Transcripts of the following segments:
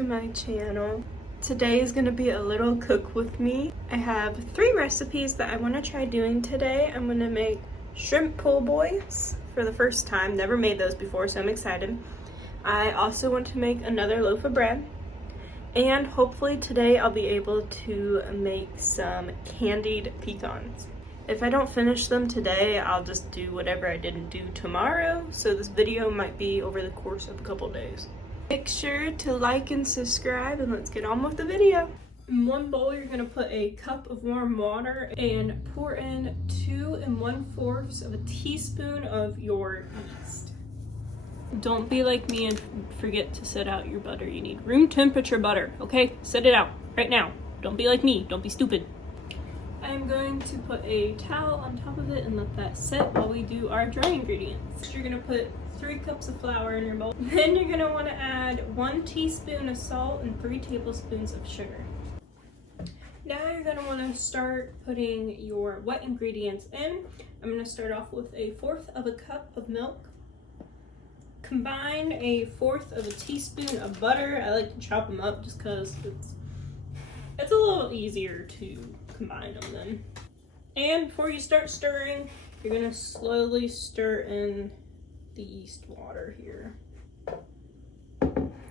to my channel. Today is gonna be a little cook with me. I have 3 recipes that I want to try doing today. I'm gonna make shrimp po' boys for the first time. Never made those before, so I'm excited. I also want to make another loaf of bread. And hopefully today I'll be able to make some candied pecans. If I don't finish them today, I'll just do whatever I didn't do tomorrow. So this video might be over the course of a couple days. Make sure to like and subscribe, and let's get on with the video. In one bowl, you're gonna put a cup of warm water and pour in 2 1/4 of a teaspoon of your yeast. Don't be like me and forget to set out your butter. You need room temperature butter, okay? Set it out right now. Don't be like me, don't be stupid. I'm going to put a towel on top of it and let that set while we do our dry ingredients. You're gonna put 3 cups of flour in your bowl. Then you're gonna wanna add 1 teaspoon of salt and 3 tablespoons of sugar. Now you're gonna wanna start putting your wet ingredients in. I'm gonna start off with 1/4 of a cup of milk. Combine 1/4 of a teaspoon of butter. I like to chop them up just because it's a little easier to combine them then. And before you start stirring, you're gonna slowly stir in the yeast water here.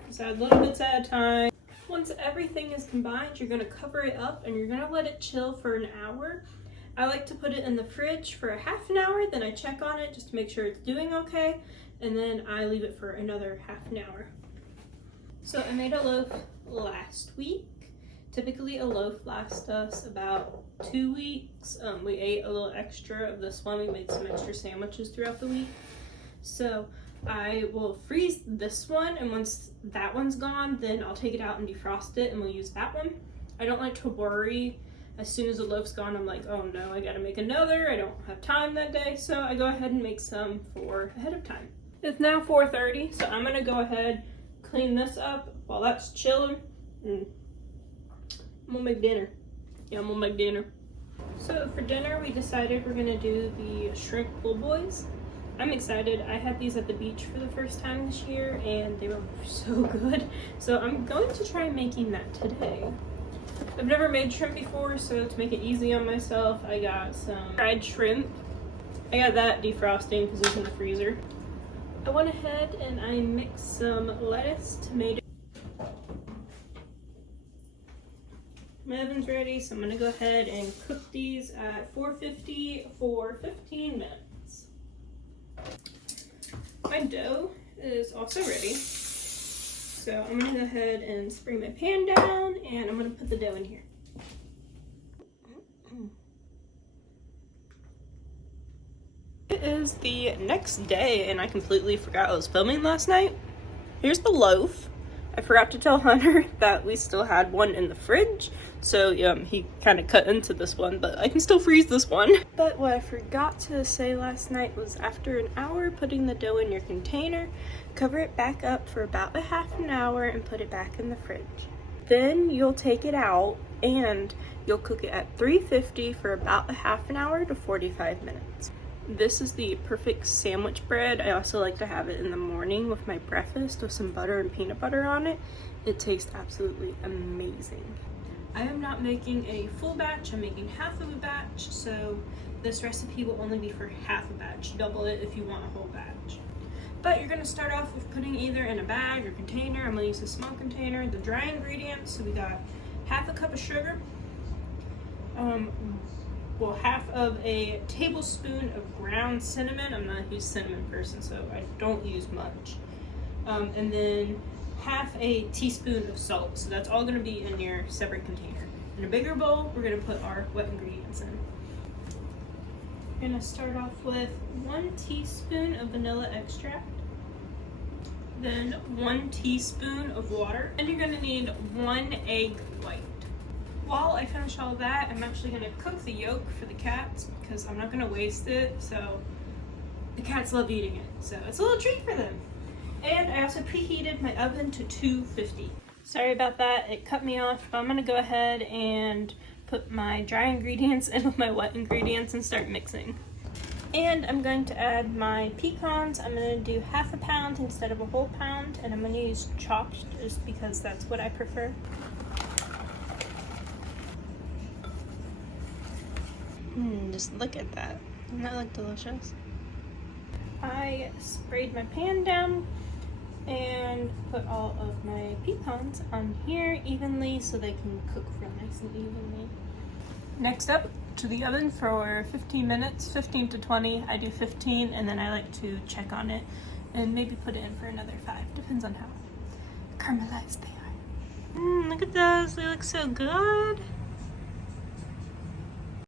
Just add little bits at a time. Once everything is combined, you're gonna cover it up and you're gonna let it chill for an hour. I like to put it in the fridge for a half an hour, then I check on it just to make sure it's doing okay, and then I leave it for another half an hour. So I made a loaf last week. Typically a loaf lasts us about 2 weeks. We ate a little extra of this one. We made some extra sandwiches throughout the week. So I will freeze this one, and once that one's gone, then I'll take it out and defrost it and we'll use that one. I don't like to worry. As soon as the loaf's gone, I'm like, oh no, I gotta make another. I don't have time that day, so I go ahead and make some for ahead of time. It's now 4:30, so I'm gonna go ahead, clean this up while that's chilling, and I'm gonna make dinner. Yeah, I'm gonna make dinner. So for dinner, we decided we're gonna do the shrimp po' boys. I'm excited. I had these at the beach for the first time this year, and they were so good. So I'm going to try making that today. I've never made shrimp before, so to make it easy on myself, I got some fried shrimp. I got that defrosting because it's in the freezer. I went ahead and I mixed some lettuce, tomato. My oven's ready, so I'm gonna go ahead and cook these at 450 for 15 minutes. My dough is also ready. So I'm gonna go ahead and spray my pan down, and I'm gonna put the dough in here. It is the next day, and I completely forgot I was filming last night. Here's the loaf. I forgot to tell Hunter that we still had one in the fridge, so he kind of cut into this one, but I can still freeze this one. But what I forgot to say last night was after an hour putting the dough in your container, cover it back up for about a half an hour and put it back in the fridge. Then you'll take it out and you'll cook it at 350 for about a half an hour to 45 minutes. This is the perfect sandwich bread. I also like to have it in the morning with my breakfast with some butter and peanut butter on it. It tastes absolutely amazing. I am not making a full batch, I'm making half of a batch, so this recipe will only be for half a batch. Double it if you want a whole batch. But you're gonna start off with putting either in a bag or container. I'm gonna use a small container. The dry ingredients, so we got half a cup of sugar, half of a tablespoon of ground cinnamon. I'm not a huge cinnamon person, so I don't use much. And then half a teaspoon of salt. So that's all gonna be in your separate container. In a bigger bowl, we're gonna put our wet ingredients in. We're gonna start off with 1 teaspoon of vanilla extract, then 1 teaspoon of water, and you're gonna need 1 egg white. While I finish all that, I'm actually gonna cook the yolk for the cats because I'm not gonna waste it, so the cats love eating it, so it's a little treat for them. And I also preheated my oven to 250. Sorry about that, it cut me off, but I'm gonna go ahead and put my dry ingredients in with my wet ingredients and start mixing. And I'm going to add my pecans. I'm going to do half a pound instead of a whole pound, and I'm going to use chopped just because that's what I prefer. Just look at that. Doesn't that look delicious? I sprayed my pan down and put all of my pecans on here evenly so they can cook real nice and evenly. Next up, to the oven for 15 minutes, 15 to 20. I do 15 and then I like to check on it and maybe put it in for another 5. Depends on how caramelized they are. Look at those, they look so good.